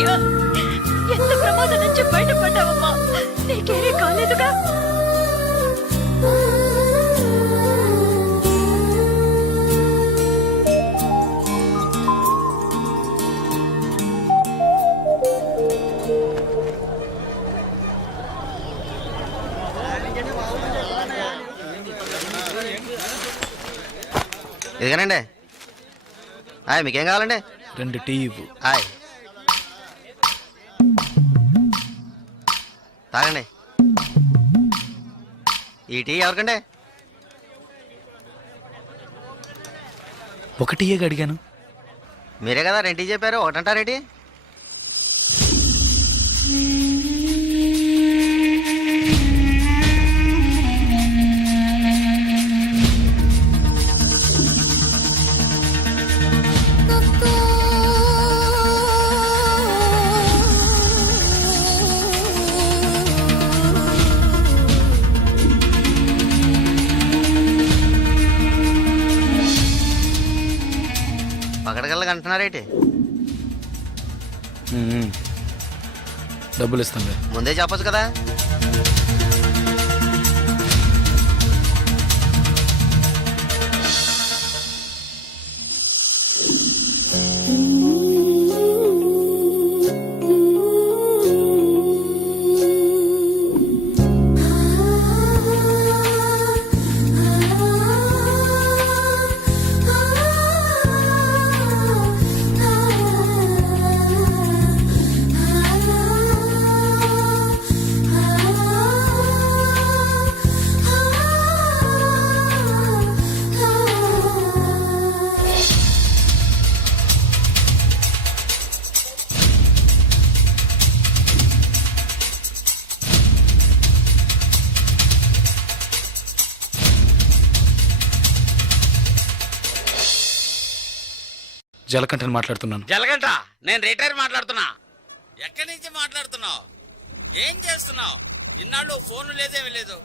అయ్యో, ఎంత ప్రమాదం నుంచి బయటపడ్డావమ్మా? నీకేమీ కాలేదుగా? ఇదిగానండి. హాయ్, మీకేం కావాలండి? 2 టీ ఇవ్వు. హాయ్, తాగండి. ఈ టీ ఎవరికండి? 1 టీయే అడిగాను. మీరే కదా 2 టీ చెప్పారు, ఒకటంటారేంటి? పకడగల్లగా అంటున్నారేంటి? డబ్బులు ఇస్తానులే. ముందే చెప్పొచ్చు కదా. జలకంఠని మాట్లాడుతున్నాను. జలగంట, నేను రిటైర్ మాట్లాడుతున్నా. ఎక్కడి నుంచి మాట్లాడుతున్నావు? ఏం చేస్తున్నావు? ఇన్నాళ్ళు ఫోన్ లేదేమీ లేదు.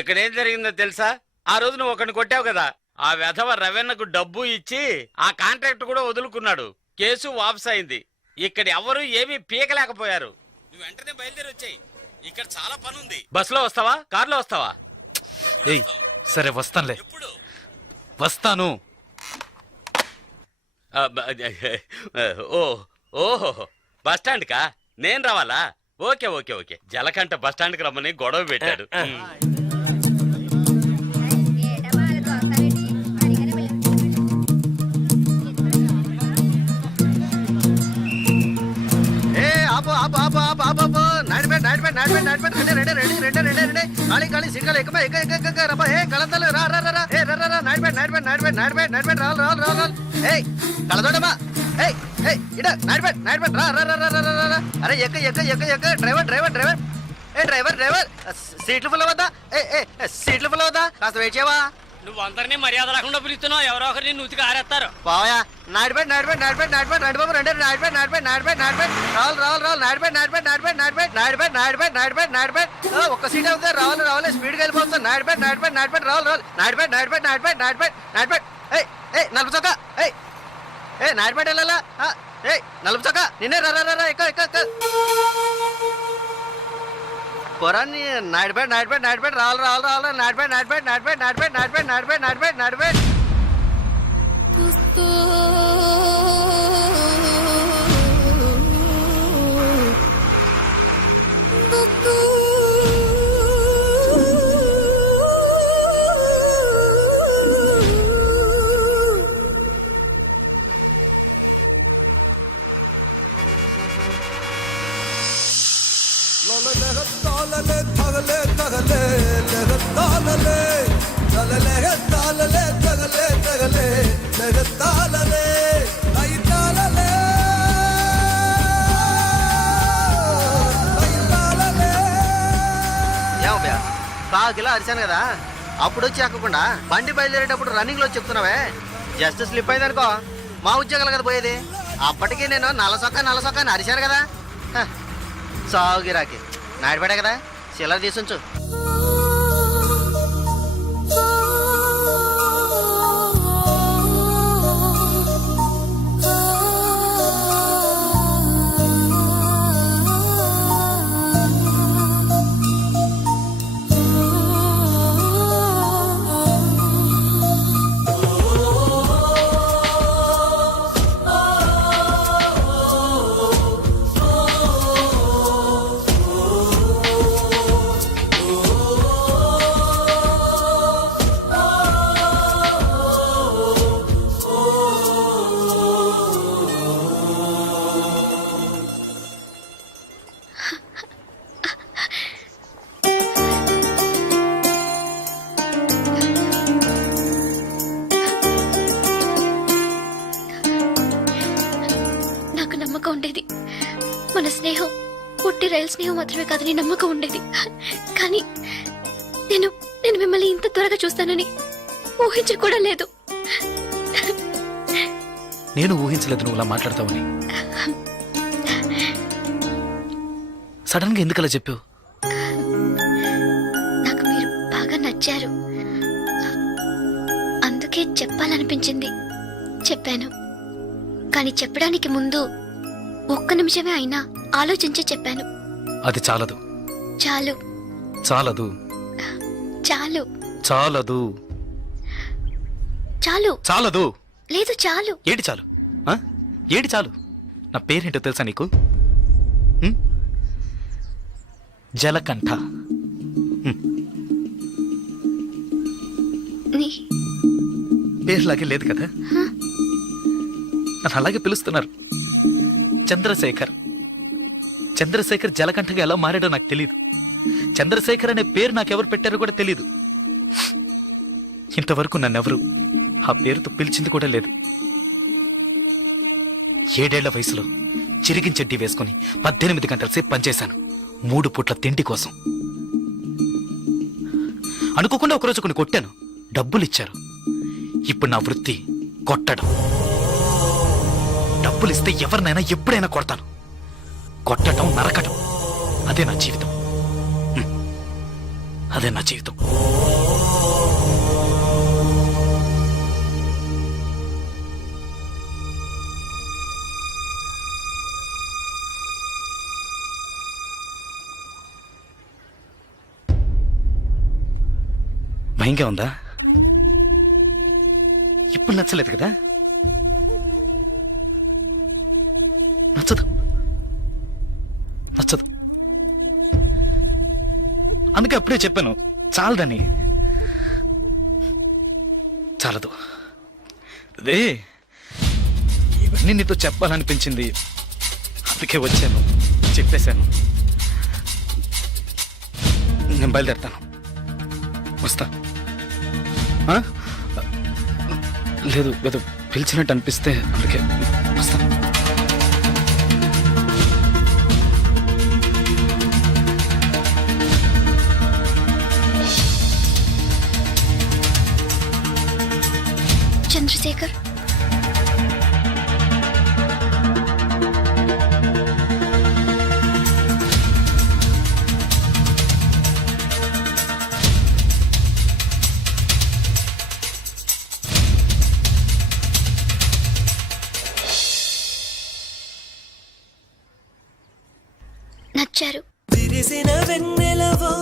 ఇక్కడ ఏం జరిగిందో తెలుసా? ఆ రోజు నువ్వు ఒకరిని కొట్టావు కదా, ఆ వెధవ రవెన్నకు డబ్బు ఇచ్చి ఆ కాంట్రాక్ట్ కూడా వదులుకున్నాడు. కేసు వాపస్ అయింది. ఇక్కడ ఎవరు ఏమీ పీకలేకపోయారు. నువ్వు వెంటనే బయలుదేరి వచ్చాయి. ఇక్కడ చాలా పని ఉంది. బస్సులో వస్తావా, కారులో వస్తావా? ఏయ్, సరే వస్తానులే. ఎప్పుడు వస్తాను. ఓహో, బస్ స్టాండ్ కా? నేను రావాలా? Okay okay okay. జలకంట బస్ స్టాండ్ కి రమ్మని గొడవ పెట్టాడు. ఆపు ఆపు ఆపు ఆపు ఆపు ఆపు. Nadipeta Nadipeta Nadipeta Nadipeta. Ready ready ready ready ready. ఖాళీ ఖాళీ సిగ్గాలి. ఎక్క ఎక్క ఎక్క ఎక్క రబ్బా. ఏ కళంతలు రా రా రా. ఏ రా రా. నాడిపేట నాడిపేట నాడిపేట నాడిపేట నాడిపేట. రావాలి రావాలి రావాలి. ఏయ్ కళదోడమ్మా. ఏయ్ ఏయ్ ఇడ నాడిపేట నాడిపేట. రా రా రా రా రా రా. అరే ఎక్క ఎక్క ఎక్క ఎక్క. Driver driver driver. ఏ డ్రైవర్ డ్రైవర్, సీట్లు ఫుల్ అవద్దా? ఏ సీట్లు ఫుల్ అవద్దా? కాస్త వెయిట్ చేయవా? నువ్వు అందరినీ మర్యాద లేకుండా పిలుస్తున్నావు. ఎవరో ఒకరిని నూతికి ఆరేస్తారు. బావయా, నాడిపేట నాడిపేట నాడిపేట నాడిపేట నాడిబాబు రెండు నాడిపేట నాడిపేట నాడిపేట నాడిపేట. రావాలి రావాలి రావాలి. నాడిపేట నాడిపేట నాడిపేట నాడిపేట నాడిపేట నాడిపేట నాడిపేట నాడిపేట. ఒక్క సీట్ అవుతుంది. రావాలి రావాలి. స్పీడ్కి వెళ్ళిపోతుంది. నాడిపేట నాడిపేట నాడిపేట. రావాలి రావాలి. నాడిపేట నాడిపేట నాడిపేట నాడిపేట నాడిపేట. ఏయ్ ఏయ్ నలుపు చొక్క. ఏయ్ ఏ నాడిపేట వెళ్ళాలా? ఏయ్ నలుపు చొక్క నిన్నే. రా రా రా. ఎక్క ఎక్క ఎక్క. పొరాన్ని నాడిపేట నాడిపేట నాడిపేట. రావాలి రావాలి రావాలి. నాడిపేట నాడిపేట నాడిపేట నాడిపేట నాడిపేట నాడిపేట నాడిపేట నాడిపేట. కాకిలా అరిశాను కదా, అప్పుడు వచ్చి ఎక్కకుండా బండి బయలుదేరేటప్పుడు రన్నింగ్ లో చెప్తున్నావే. జస్ట్ స్లిప్ అయింది అనుకో, మా ఉద్యోగాలు కదా పోయేది. అప్పటికి నేను నల్లసొక్క అని అరిశాను కదా. సాగు గిరాకి నాడిపడే కదా, చిల్లర తీసుంచు. నమ్మకం ఉండేది. మన స్నేహం పుట్టి రైలు స్నేహం మాత్రమే కాదని నమ్మకం ఉండేది. కానీ నేను నేను మిమ్మల్ని ఇంత త్వరగా చూస్తానని ఊహించి కూడా లేదు. నేను ఊహించలేదు నువ్వు ఇలా మాట్లాడతావని. సడన్ గా ఎందుకలా చెప్పావు? నాకు మీరు బాగా నచ్చారు, అందుకే చెప్పాలనిపించింది, చెప్పాను. కానీ చెప్పడానికి ముందు ఒక్క నిమిషమే అయినా ఆలోచించి చెప్పాను. అది చాలదు. చాలు చాలదు. చాలు చాలదు. చాలు చాలదు. లేదు చాలు. ఏటి చాలు? ఆ? ఏటి చాలు? నా పేరేంటో తెలుసా నీకు? ఉం? జలకంఠ. నీ పేరులాగే లేదు కదా? నన్ను అలాగే పిలుస్తున్నారు. చంద్రశేఖర్. చంద్రశేఖర్ జలకంఠగా ఎలా మారాడో నాకు తెలియదు. చంద్రశేఖర్ అనే పేరు నాకెవరు పెట్టారో కూడా తెలియదు. ఇంతవరకు నన్నెవరు ఆ పేరుతో పిలిచింది కూడా లేదు. 7 ఏళ్ల వయసులో చిరిగిన చెడ్డీ వేసుకుని 18 గంటల సేపు పనిచేశాను 3 పూట్ల తిండి కోసం. అనుకోకుండా ఒకరోజు కొన్ని కొట్టాను, డబ్బులు ఇచ్చారు. ఇప్పుడు నా వృత్తి కొట్టడం. డబ్బులు ఇస్తే ఎవరినైనా ఎప్పుడైనా కొడతాను. కొట్టడం, నరకడం, అదే నా జీవితం. అదే నా జీవితం. భయంగా ఉందా? ఇప్పుడు నచ్చలేదు కదా? నచ్చదు. నచ్చదు. అందుకే అప్పుడే చెప్పాను చాలదని. చాలదు. అదే ఇవన్నీ నీతో చెప్పాలనిపించింది, అందుకే వచ్చాను, చెప్పేశాను. నేను బయలుదేరుతాను. వస్తా. ఆ? లేదు ఏదో పిలిచినట్టు అనిపిస్తే అందుకే వస్తా. చంద్రశేఖర్, నచ్చారు. విరిసిన వెన్నెలవో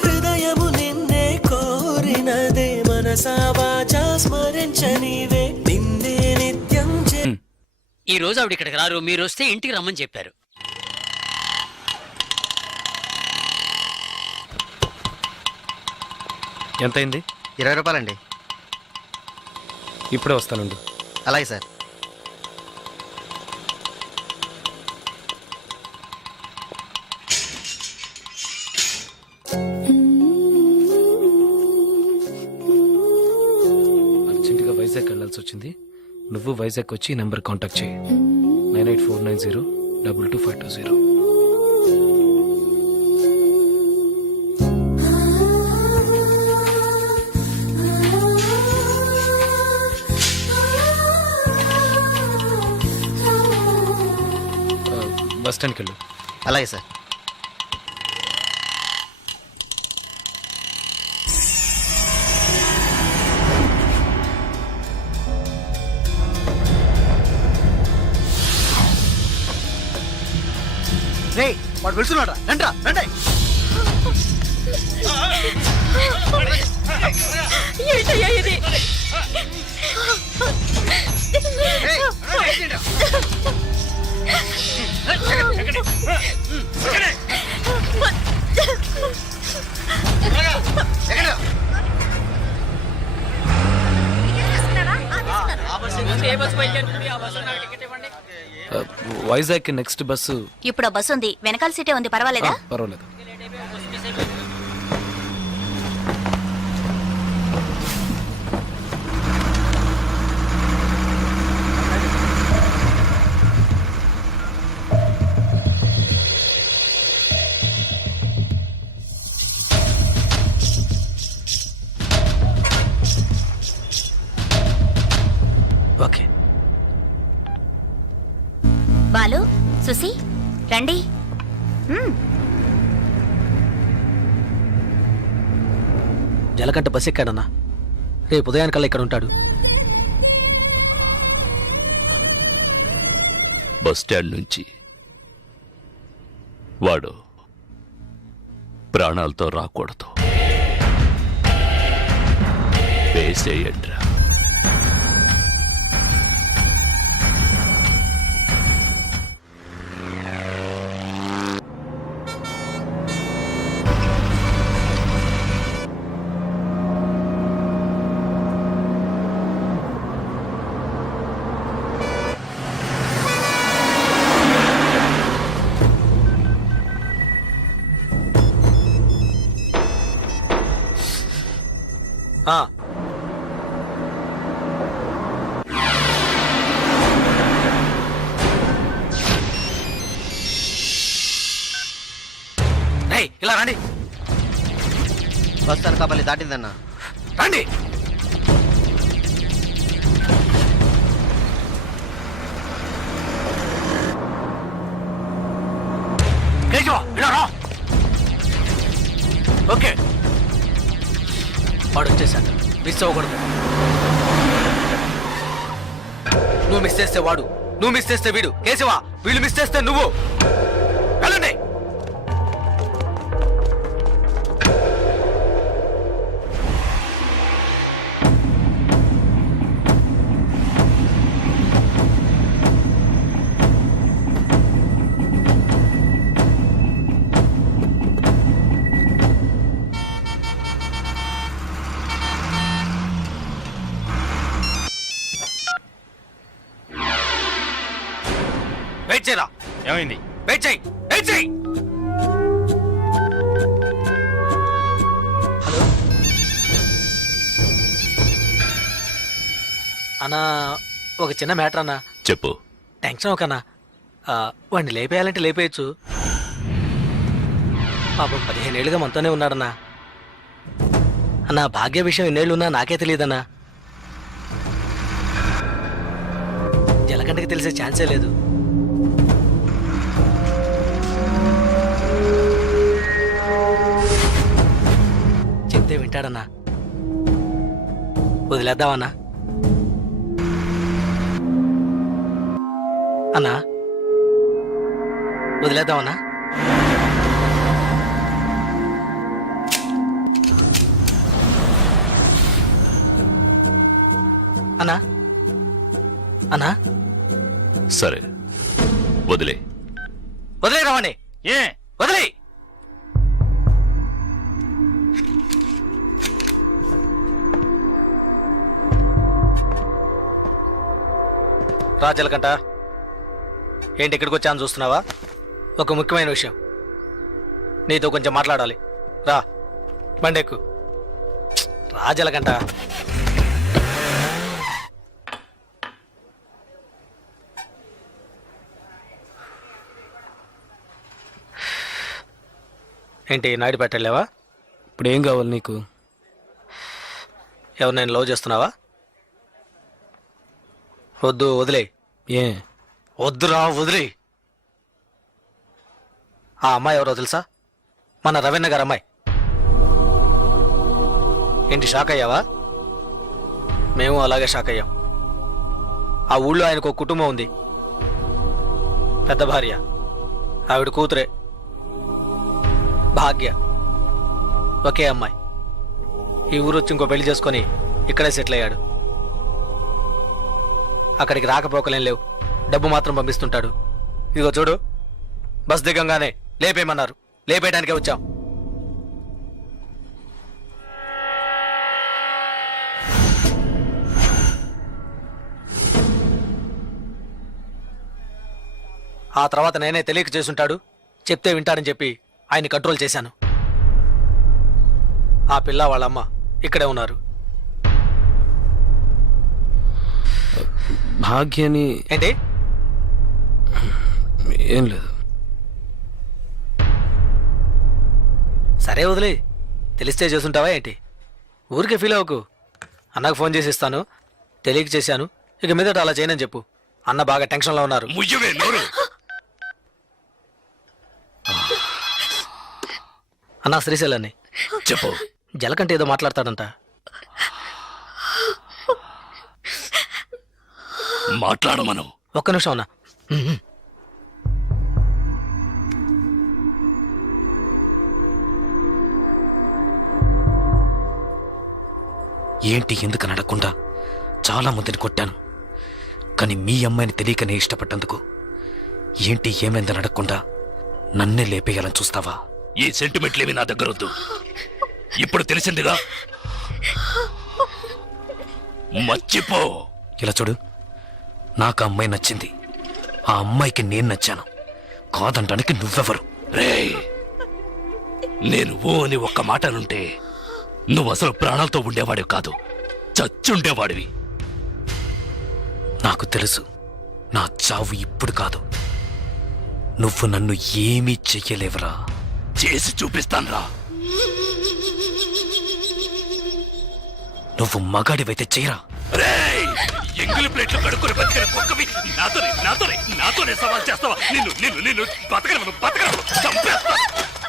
హృదయము నిన్నే కోరినదే మనసా వాచా స్మరించనివే నిన్నే నిత్యం ఈ రోజు ఆవిడ ఇక్కడికి రారు, మీరు వస్తే ఇంటికి రమ్మని చెప్పారు. ఎంతైంది? 20 రూపాయలండి. ఇప్పుడే వస్తానండి. అలాగే సార్. అర్జెంటుగా వైజాగ్ వెళ్ళాల్సి వచ్చింది. నువ్వు వైజాగ్ వచ్చి ఈ నెంబర్ కాంటాక్ట్ చేయి. 9849022520. బస్ స్టాండ్కి వెళ్ళు. అలాగే సార్. రే వాడు వెళ్తున్నాడు. రండ్రా రండి. ఏంటయ్యా ఇది? ఏయ్, ఏంటిరా? ఎక్కడ? Vizag next bus. ఇప్పుడు ఆ బస్సు ఉంది, వెనకాల సీటే ఉంది, పర్వాలేదా? పర్వాలేదు. ఓకే. బాలు, సుసి, రండి. జలకంట బస్ ఎక్కాడన్నా. రేపు ఉదయానికల్లా ఇక్కడ ఉంటాడు. బస్ స్టాండ్ నుంచి వాడు ప్రాణాలతో రాకూడదు. వేసేయండ్రా. ఆ, రేయ్, ఇలా రండి బస్ అనకాపల్లి దాటిందన్నా. రండి. కేశవ, ఇలా రా. ఓకే, వాడు వచ్చేసాడు. మిస్ అవ్వకూడదు. నువ్వు మిస్ చేస్తే వాడు, నువ్వు మిస్ చేస్తే వీడు. కేశవ, వీళ్ళు మిస్ చేస్తే నువ్వు. వెళ్ళండి. వెయిట్ చేయరా. ఏమైంది? వెయిట్ చేయి, వెయిట్ చేయి. హలో అన్నా, ఒక చిన్న మ్యాటర్ అన్నా. చెప్పు. టెన్షన్ ఒకనా, వాడిని లేపేయాలంటే లేపేయచ్చు. పాపం 15 ఏళ్ళుగా మనతోనే ఉన్నాడన్నా. అన్నా, భాగ్య విషయం ఎన్నేళ్ళున్నా నాకే తెలియదన్నా. జలకంటకి తెలిసే ఛాన్సే లేదు. చెప్తే వింటాడన్నా. వదిలేద్దామన్నా. అన్నా, వదిలేద్దామన్నా. అన్నా, అన్నా, సరే, వదిలే. వదిలే రావండి. ఏ వదిలే. రాజలకంట, ఏంటి ఇక్కడికి వచ్చాను చూస్తున్నావా? ఒక ముఖ్యమైన విషయం నీతో కొంచెం మాట్లాడాలి. రా, బండెక్కు. రాజలకంట. ఏంటి నాయుడు పెట్టలేవా? ఇప్పుడు ఏం కావాలి నీకు? ఎవరు, నేను లవ్ చేస్తున్నావా? వద్దు, వదిలే. ఏ? వద్దురా, వదిలే. ఆ అమ్మాయి ఎవరో తెలుసా? మన రవీణ గారు అమ్మాయి. ఏంటి షాక్ అయ్యావా? మేము అలాగే షాక్ అయ్యాం. ఆ ఊళ్ళో ఆయనకు ఒక కుటుంబం ఉంది. పెద్ద భార్య, ఆవిడ కూతురే భాగ్య, ఒకే అమ్మాయి. ఈ ఊరు వచ్చి ఇంకో పెళ్లి చేసుకొని ఇక్కడే సెటిల్ అయ్యాడు. అక్కడికి రాకపోకలేం లేవు, డబ్బు మాత్రం పంపిస్తుంటాడు. ఇదిగో చూడు, బస్ దిగంగానే లేపేయమన్నారు. లేపేయడానికే వచ్చాం. ఆ తర్వాత నేనే తెలియక చేసుంటాడు. చెప్తే వింటాడని చెప్పి ఆయన్ని కంట్రోల్ చేశాను. ఆ పిల్ల వాళ్ళమ్మ ఇక్కడే ఉన్నారు. భాగ్యని? ఏంటి? ఏం లేదు. సరే, వదిలే. తెలిస్తే చేసుంటావా ఏంటి? ఊరికే ఫీల్ అవ్వకు. అన్నకు ఫోన్ చేసి ఇస్తాను. తెలియక చేశాను, ఇక మీదట అలా చేయనని చెప్పు. అన్న బాగా టెన్షన్లో ఉన్నారు. ముయ్యవే నోరు. అన్న శ్రీశైలాన్ని చెప్పు. జలకంటే ఏదో మాట్లాడతాడంట. మాట్లాడమను. ఒక్క నిమిషం అన్న. ఏంటి ఎందుకు నడకుండా చాలా మందిని కొట్టాను, కానీ మీ అమ్మాయిని తెలియకనే ఇష్టపడ్డందుకు ఏంటి ఏమైందని అడగకుండా నన్నే లేపేయాలని చూస్తావా? ఈ సెంటిమెంట్లేవి నా దగ్గర వద్దు. ఇప్పుడు తెలిసిందిగా, మర్చిపో. ఇలా చూడు, నాకు ఆ అమ్మాయి నచ్చింది, ఆ అమ్మాయికి నేను నచ్చాను. కాదంటానికి నువ్వెవరు? రేయ్, నేను ఓ అని ఒక్క మాట అనుంటే నువ్వు అసలు ప్రాణాలతో ఉండేవాడివి కాదు, చచ్చుండేవాడివి. నాకు తెలుసు, నా చావు ఇప్పుడు కాదు. నువ్వు నన్ను ఏమీ చెయ్యలేవరా. చేసి చూపిస్తాన్రా. నువ్వు మగాడివైతే చెయ్యరా. రేయ్, ఎంగిలి ప్లేట్లు కడుక్కుని బతికిన కుక్కవి నాతోనే సవాల్ చేస్తావా? నిన్ను బతకను చంపేస్తా.